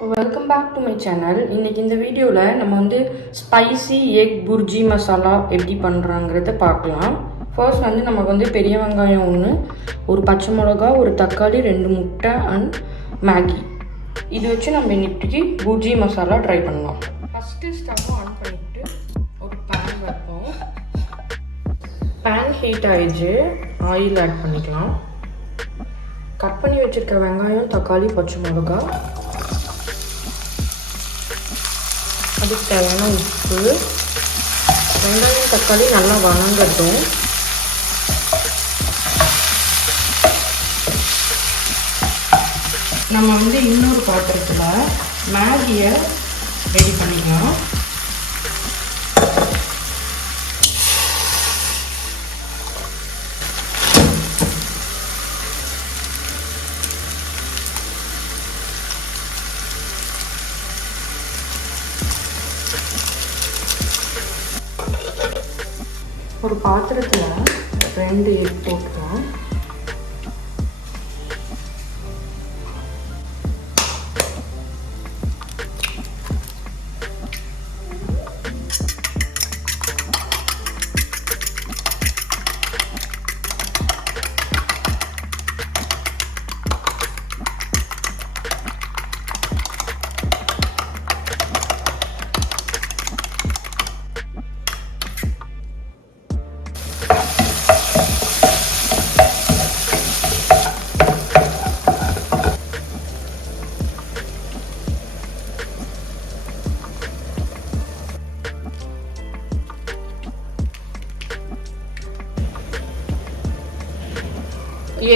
Welcome back to my channel. இன்றைக்கி இந்த வீடியோவில் நம்ம வந்து ஸ்பைசி எக் புர்ஜி மசாலா எப்படி பண்ணுறாங்கிறத பார்க்கலாம். ஃபர்ஸ்ட் வந்து நமக்கு வந்து பெரிய வெங்காயம் ஒன்று, ஒரு பச்சை மிளகா, ஒரு தக்காளி, 2 முட்டை அண்ட் மேகி. இது வச்சு நம்ம இன்னைக்கு புர்ஜி மசாலா ட்ரை பண்ணலாம். ஃபஸ்ட்டு ஸ்டவ் ஆன் பண்ணிவிட்டு ஒரு பேன் வைப்போம். பேன் ஹீட் ஆகிடுச்சு, ஆயில் ஆட் பண்ணிக்கலாம். கட் பண்ணி வச்சுருக்க வெங்காயம், தக்காளி, பச்சை மிளகா, அதுக்கு தேவையான உப்பு. வெங்காயம் தக்காளி நல்லா வணங்கட்டும். நம்ம வந்து இன்னொரு பாத்திரத்தில் மேகியை ரெடி பண்ணிக்கலாம். ஒரு பாத்திரத்தில் 2 எக் போட்டுக்கலாம்.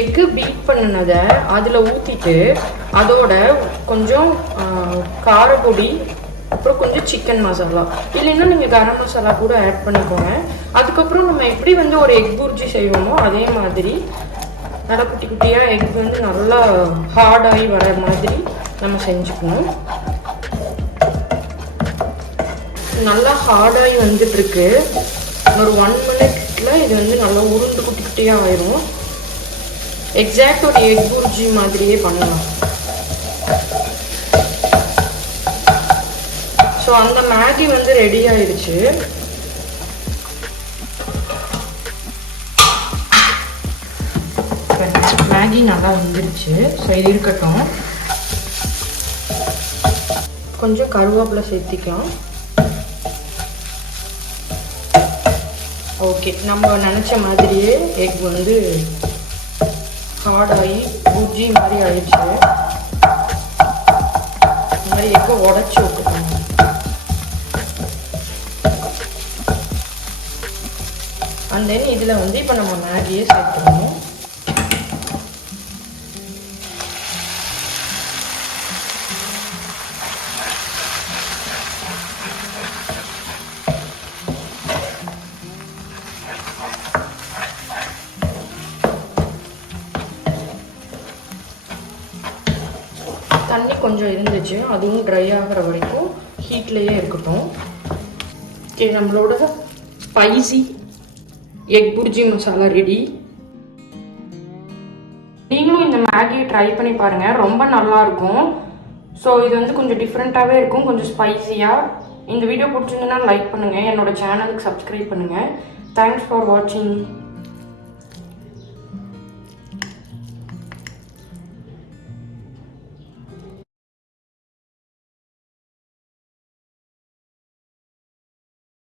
எக்கு பீட் பண்ணினதை அதில் ஊற்றிட்டு அதோட கொஞ்சம் காரப்பொடி, அப்புறம் கொஞ்சம் சிக்கன் மசாலா, இல்லைன்னா நீங்கள் கரம் மசாலா கூட ஆட் பண்ணிக்கோங்க. அதுக்கப்புறம் நம்ம எப்படி வந்து ஒரு எக் புர்ஜி செய்வோமோ அதே மாதிரி நல்லா குட்டி குட்டியாக எக் வந்து நல்லா ஹார்டாகி வர மாதிரி நம்ம செஞ்சுக்கணும். நல்லா ஹார்டாகி வந்துட்டுருக்கு. ஒரு 1 மினிட்ல இது வந்து நல்லா உருண்டு குட்டி குட்டியாக ஆயிரும். எக்ஸாக்ட் ஒரு எக் புர்ஜி மாதிரியே பண்ணலாம். ஸோ அந்த மேகி வந்து ரெடி ஆயிடுச்சு. மேகி நல்லா வந்துருச்சு. ஸோ இது இருக்கட்டும். கொஞ்சம் கருவேப்பிலை சேர்த்திக்கலாம். ஓகே, நம்ம நினச்ச மாதிரியே எக் வந்து ஹார்டாகி புர்ஜி மாதிரி ஆயிடுச்சு. இந்த மாதிரி எக்கை உடச்சி விட்டுக்கணும். அண்ட் தென் இதில் வந்து இப்போ நம்ம மேகியே சேர்த்துக்கணும். தண்ணி கொஞ்சம் இருந்துச்சு, அதுவும் ட்ரை ஆகிற வரைக்கும் ஹீட்லேயே இருக்கட்டும். ஓகே, நம்மளோட spicy egg bhurji masala ready. நீங்களும் இந்த மேகியை ட்ரை பண்ணி பாருங்கள், ரொம்ப நல்லாயிருக்கும். ஸோ இது வந்து கொஞ்சம் டிஃப்ரெண்ட்டாகவே இருக்கும், கொஞ்சம் ஸ்பைசியாக. இந்த வீடியோ பிடிச்சிருந்ததுன்னா லைக் பண்ணுங்கள், என்னோட சேனலுக்கு சப்ஸ்கிரைப் பண்ணுங்கள். தேங்க்ஸ் ஃபார் வாட்சிங்.